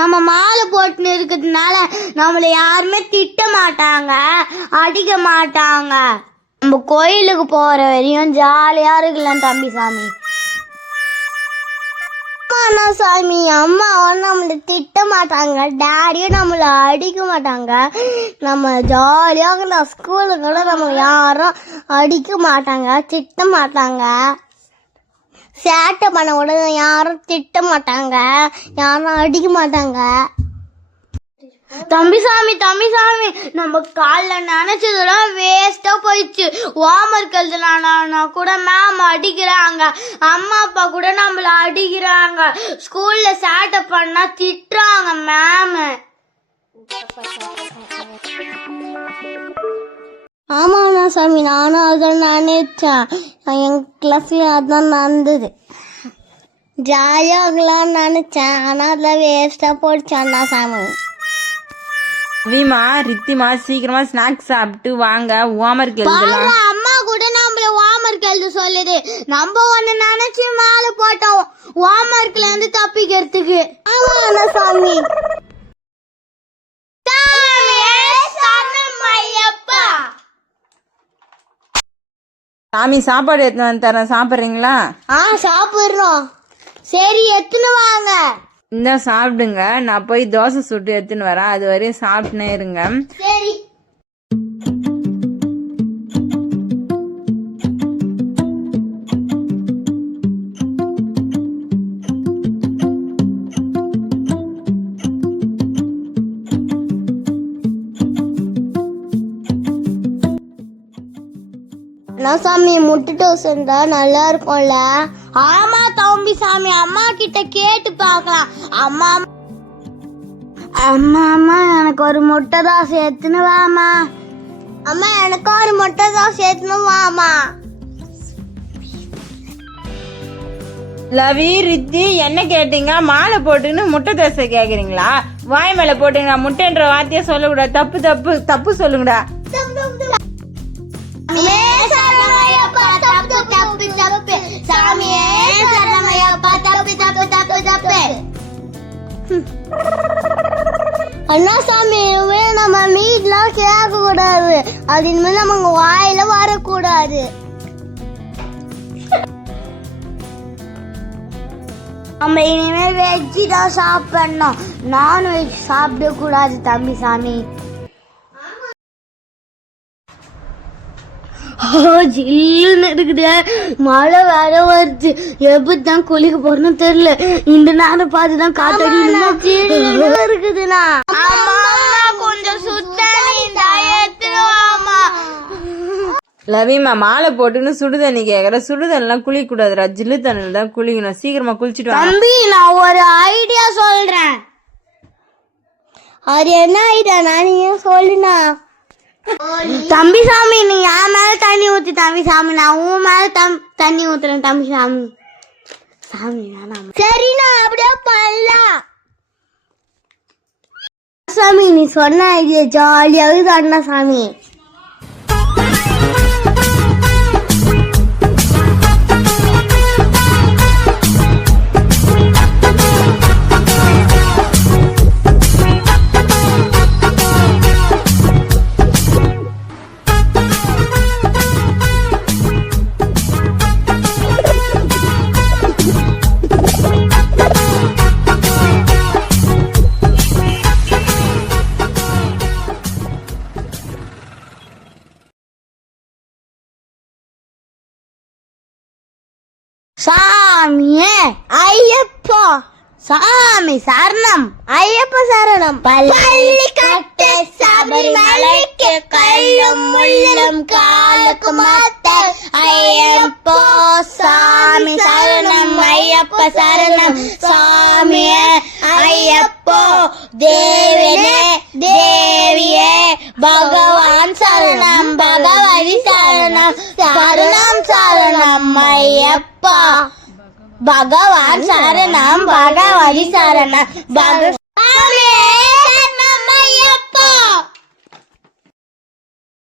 நம்ம மாலை போட்டுன்னு இருக்கிறதுனால நம்மளை யாருமே திட்ட மாட்டாங்க, அடிக்க மாட்டாங்க. நம்ம கோயிலுக்கு போற வரையும் ஜாலியா இருக்கலாம் தம்பி சாமி. சாமி அம்மா நம்மளை திட்ட மாட்டாங்க, டேடியும் நம்மளை அடிக்க மாட்டாங்க. நம்ம ஜாலியாக ஸ்கூலுக்கு கூட நம்ம யாரும் அடிக்க மாட்டாங்க, திட்ட மாட்டாங்க. சேட்டை பண்ண கூட யாரும் திட்ட மாட்டாங்க, யாரும் அடிக்க மாட்டாங்க. தம்பிசாமி நம்ம காலைல நினைச்சதெல்லாம் வேஸ்டா போயிடுச்சு. ஹோம்ஒர்க் எழுதலாம்னா கூட மேம் அடிக்கிறாங்க, அம்மா அப்பா கூட நம்மள அடிக்கிறாங்க, ஸ்கூல்ல சேட்டை பண்ணா திட்டுறாங்க மேம். ஆமாண்ணா சாமி, நானும் அதான் நினைச்சேன். என் கிளாஸ்ல அதான் நடந்தது. ஜாலியாகலாம்னு நினைச்சேன், ஆனா அதெல்லாம் வேஸ்டா போயிடுச்சாண்ணா சாமி. வீமா ரித்திமா சீக்கிரமா ஸ்நாக்ஸ் சாப்பிட்டு வாங்க, ஹோம்ஒர்க் எழுதலாம். அம்மா கூட நம்மள ஹோம்ஒர்க் எழுத சொல்லுது, நம்ம ஒண்ணு நினைச்சு மாலை போட்டோம் ஹோம்ஒர்க்ல இருந்து தப்பிக்கிறதுக்கு. ஆமா சாமி. சாமி சாப்பாடு எடுத்துன்னு வந்து தரேன், சாப்பிட்றீங்களா? சாப்பிடுறோம். சரி எடுத்துன்னு வாங்க. இந்த சாப்பிடுங்க, நான் போய் தோசை சுட்டு எடுத்துன்னு வரேன், அது வரையும் சாப்பிட்டுனே இருங்க. சரி. சாமி முட்டை டோஸ் இருந்தா நல்லா இருக்கும்ல? ஆமா தம்பி சாமி, அம்மா கிட்ட கேட்டு பார்க்கலாம். அம்மா அம்மா அம்மா எனக்கு ஒரு முட்டை தோசை எடுத்துன்னு வாமா. அம்மா எனக்கு ஒரு முட்டை தோசை எடுத்துன்னு வாமா. லவி ரித்தி என்ன கேட்டீங்க? மாலை போட்டுன்னு முட்டை தோசை கேக்குறீங்களா? வாய் மேல போட்டுங்க, முட்டைன்ற வார்த்தைய சொல்லக்கூடாது, தப்பு தப்பு தப்பு சொல்லுங்கடா. அண்ணா சாமி, நம்ம மீட்லாம் கேட்க கூடாது, அது இனிமேல் நம்ம வாயில வரக்கூடாது. நம்ம இனிமேல் வெஜ்ஜி தான் சாப்பிடணும், நான்வெஜ் சாப்பிட கூடாது தம்பி சாமி. ஜில்லுன்னு இருக்குது, மழை வேற வருது, எப்படிதான் குளிக்க போறோம்னு தெரியல. இந்த நேரம் பார்த்துதான் காத்தடிக்கணும் இருக்குதுண்ணா. கொஞ்சம் லவிமா மாலை போட்டுன்னு சுடுதண்ணி கேக்குற, சுடுதண்ணெல்லாம் குளிக்க கூடாதுடா, ஜில்லு தண்ணில தான் குளிக்கணும். சீக்கிரமா குளிச்சுட்டு தம்பி, நான் ஒரு ஐடியா சொல்றேன். அது என்ன ஐடியா? நீங்க சொல்லுண்ணா. தம்பி சாமி, நீ என் மேல தண்ணி ஊத்தி தம்பி சாமி, நான் உன் மேல தண்ணி ஊத்துறேன் தம்பி சாமி. சாமி சரிண்ணா, அப்படியே பண்ணலாம். சாமி நீ சொன்ன ஐடியா ஜாலியாவே தாண்டா சாமி. சாமியே ஐயப்பா, சாமி சரணம், ஐயப்ப சரணம். பள்ளி கட்ட சபரிமலைக்கு கல்லும் முள்ளும் காலுக்கு மாத்த, ஐயப்போ சாமி சரணம், ஐயப்ப சரணம். சாமியே ஐயப்போ, தேவனே தேவியே, பகவான் சரணம், பகவதி சரணம், சரணம் சரணம் ஐயப்பா. பகவான் சரணம், பகவதி சரணம், பகவான் ஐயப்பா.